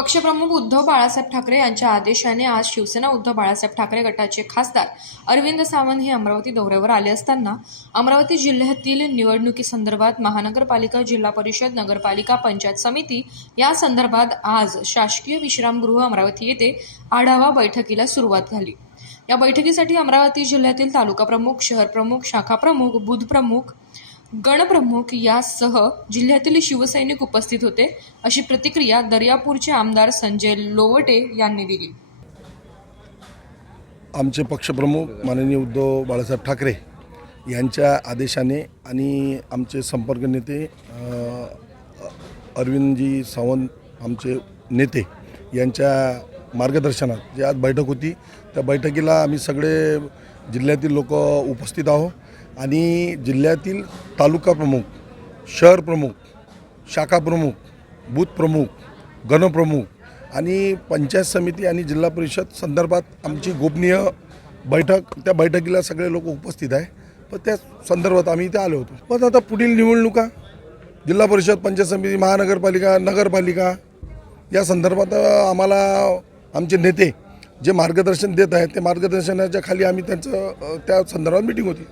पक्षप्रमुख उद्धव बाळासाहेब ठाकरे यांच्या आदेशाने आज शिवसेना उद्धव बाळासाहेब ठाकरे गटाचे खासदार अरविंद सावंत हे अमरावती दौऱ्यावर आले असताना अमरावती जिल्ह्यातील निवडणुकीसंदर्भात महानगरपालिका जिल्हा परिषद नगरपालिका पंचायत समिती या संदर्भात आज शासकीय विश्रामगृह अमरावती येथे आढावा बैठकीला सुरुवात झाली. या बैठकीसाठी अमरावती जिल्ह्यातील तालुका प्रमुख शहर प्रमुख शाखा प्रमुख बुध प्रमुख गणप्रमुख यासह जिल्ह्यातील शिवसैनिक उपस्थित होते अशी प्रतिक्रिया दर्यापूरचे आमदार संजय लोवटे यांनी दिली. आमचे पक्षप्रमुख माननीय उद्धव बाळासाहेब ठाकरे यांच्या आदेशाने आणि आमचे संपर्क नेते अरविंदजी सावंत आमचे नेते यांच्या मार्गदर्शनात जी आज बैठक होती त्या बैठकीला आम्ही सगळे जिल्ह्यातील लोक उपस्थित आहोत आणि जिल्ह्यातील तालुका प्रमुख शहर प्रमुख शाखा प्रमुख बूथ प्रमुख गणप्रमुख आणि पंचायत समिती आणि जिल्हा परिषद संदर्भात आमची गोपनीय बैठक त्या बैठकीला सगळे लोक उपस्थित आहे. पण त्या संदर्भात आम्ही इथे आलो होतो. पण आता पुढील निवडणुका जिल्हा परिषद पंचायत समिती महानगरपालिका नगरपालिका या संदर्भात आम्हाला आमचे नेते जे मार्गदर्शन देत आहेत ते मार्गदर्शनाच्या खाली आम्ही त्यांचं त्या संदर्भात मिटिंग होती.